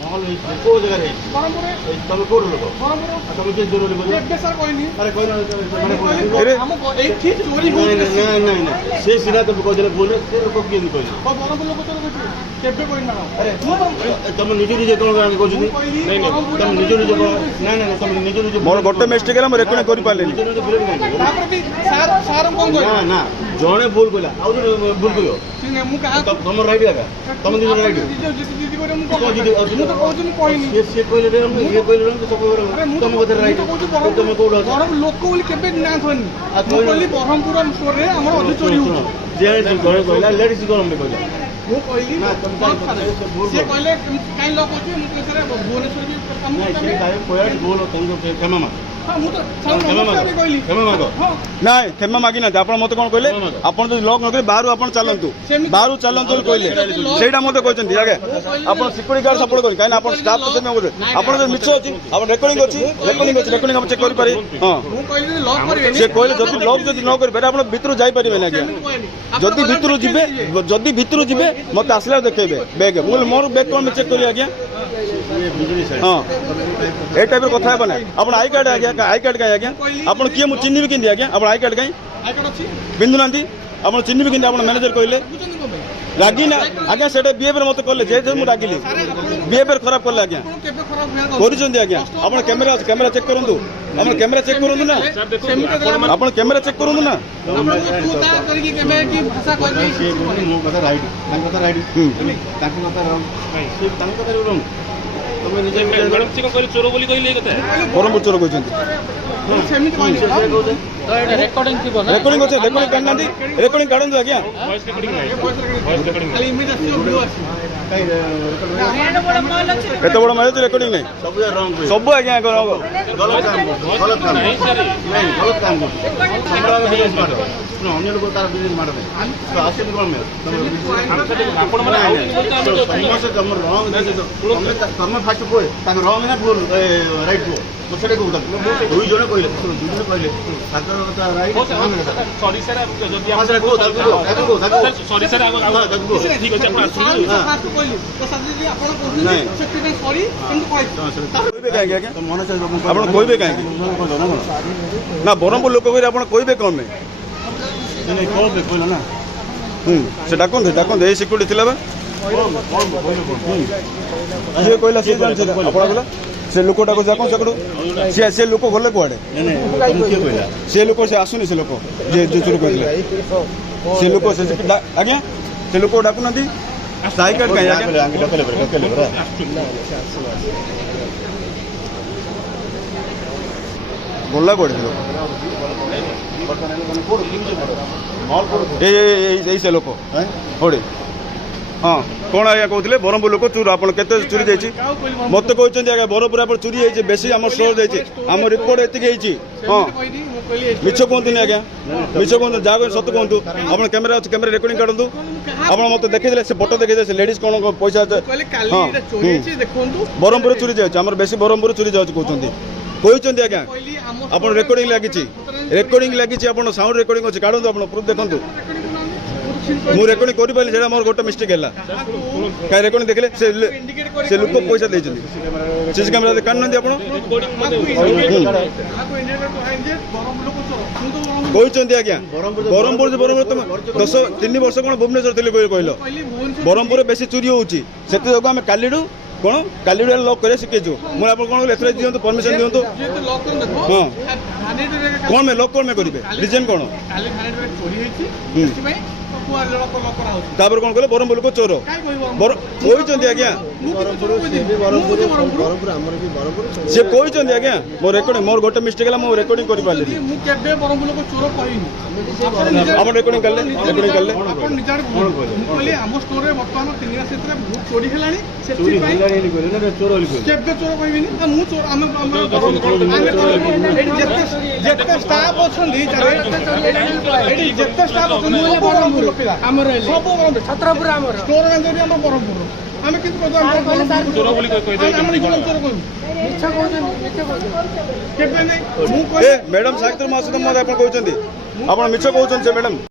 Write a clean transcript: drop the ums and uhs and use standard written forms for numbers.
महल को जगह है तुम कोड लोग तुम के जरूरी बोल केबे सर कोइनी अरे कोई माने अरे हम एठी चोरी हो नहीं से सीधा तुम को जले बोले से लोग के नहीं कोई बरम लोग चोरी केबे कोइ ना अरे तुम निज निज कोन को कहउछनी नहीं तुम निज निज नहीं तुम निज निज मोर गोटे मिस्टेक है मैं रेकॉर्ड कर पालेनी तापर भी सर कोन कोइ ना ना जणे भूल कोला आ भूल कयो मु कहा तुम राइट लगा तुम निज राइट दीदी को मु को दीदी मु तो कहू मु कोइनी ये कोइले रे ये कोइले रे सब तुम को राइट तुम कोड बरम लोक बोली केबे ना थनी मु कहली बरहमपुर स्टोर रे हमर अधि चोरी हो जे जणे कोइला लेडीज गरम में कोइला मु कहली ना तुम से कहले काई लोक होची मु कहले सर भुवनेश्वर भी काम नहीं से काय कोया बोल तुम क्षमा मा हां मु तो नमस्कार कहली क्षमा मागो नहीं क्षमा मागी ना आपण मते कोन कहले आपण जो लॉक नकरे बाहर आपण चलंतु बाहर चलंतु कहले सेटा मते कहचंदी आगे आपण सिक्योरिटी गार्ड सपोर्ट करी काई ना आपण स्टाफ तो सेमे बोले आपण जो मिछ अछि आपण रेकॉर्डिंग अछि रेकॉर्डिंग हम चेक करि पारि हां मु कहली लॉक करी से कहले जति लॉक जति न करि बेटा आपण भितरु जाई परिबे ना आगे जति भितरु जिबे मते आसला देखेबे बैग मोर बैग कोन चेक करी आगे हाँ ए टाइप कथा है ना आप आई कार्ड आज्ञा आई कार्ड कहीं आज्ञा आप किए मुझे चिन्ह भी किंदी आज्ञा आप आई कार्ड कहीं बिंदु ना आप चिन्ह भी किंदी आप मैनेजर कहले रागी ना आज्ञा से बिहेवियर मत कले जे मुझे रागिली बिहेवियर खराब कले आज्ञा कर आज्ञा आप कैमेरा कैमेरा चेक करूँ आप कैमेरा चेक करूँ ना आप कैमेरा चेक करूँ ना बरहमपुर चोर रेकॉर्डिंग थी बोला रेकॉर्डिंग होचे रेकॉर्डिंग करना दी रेकॉर्डिंग काढन दो आज्ञा वॉइस रेकॉर्डिंग नहीं खाली इमेज आसी वीडियो आसी केते बड़ मारे रेकॉर्डिंग नहीं सब रॉन्ग सब आज्ञा गलत काम नहीं सर नहीं गलत काम हमरा बिजनेस मारो सुनो अन्य लोग तार बिजनेस मारो तो आसे कोन में आपण माने समस्या तुम रॉन्ग तुम फास्ट कोई ताक रॉन्ग ना बोल राइट को मुझे को दुई जने कहले दुई जने कहले ताकर राइट सॉरी सर जदी आप सॉरी सर ठीक अछि आपण फास्ट कहली तो सदी आपण कहली सेक्रेटरी सॉरी किंतु कहबे काहे आज्ञा तो मन से आपण कहबे काहे ना बरहमपुर लोक कहि आपण कहबे कोन में नहीं कौन बे कहला ना से डाकन ए सिक्योरिटी थिला बा जे कहला से जान से आपण कहला से लोकटा को जाको सकड़ो से लोक गले कोआडे नहीं तुम के कहला से लोक से आसुनी से लोक जे जो चोर कहले से लोक से आज्ञा से लोक डाकु नदी साइकिल कहीं आज्ञा आगे डकले बरा गोला कोड ए से लोक होड़े हाँ कौन आज्ञा कहते बरहमपुर लोक चोर आप चोरी जाइए मत कहते आज्ञा बरहमपुर आप चोरी जाइए बेसी आम स्टोर जाइए आम रिपोर्ट एति हाँ मिछ कहतुनि आज्ञा मिछ कहतु जहाँ सत कहतु आप कैमेरा अच्छे कैमेरा रेकॉर्डिंग काढु आप मत देखी से फोटो देखी से लेडीज कौन पैसा हाँ बरहमपुर चोरी जाए आम बेसी बरहमपुर चोरी जाऊँ कहते आज्ञा आप रेकॉर्डिंग लगी आप साउंड रेकॉर्डिंग अच्छे काढु आप प्रूफ देखु मु रेकॉर्डिंग कर पारि से मोर गोटे मिस्टेक है कहीं रेकॉर्डिंग देखले से लोक पैसा देछन सीसी कैमरा काढ नंदी आपण कहते आज्ञा बरहमपुर तुम 3 वर्ष कौन भुवनेश्वर थी कहल बरहमपुर बेसी चोरी होची से आम कालीडू कौन कालीडू लॉक कर शिखेचु मुझे आप कौन एथराइज दिंतु परमिशन दिंतु हाँ कौन में लॉक कौन में करेंगे रीजन कौन तापर कौन कहले बरहमपुर को चोर कहते आज्ञा से कहते आज्ञा मोर रेकॉर्डिंग मोर गोटे मिस्टेक है रेकॉर्डिंग कर पारे आप रेकॉर्डिंग कर छत्रपुर मैडम साहित्य महासद आप मिछ कहते मैडम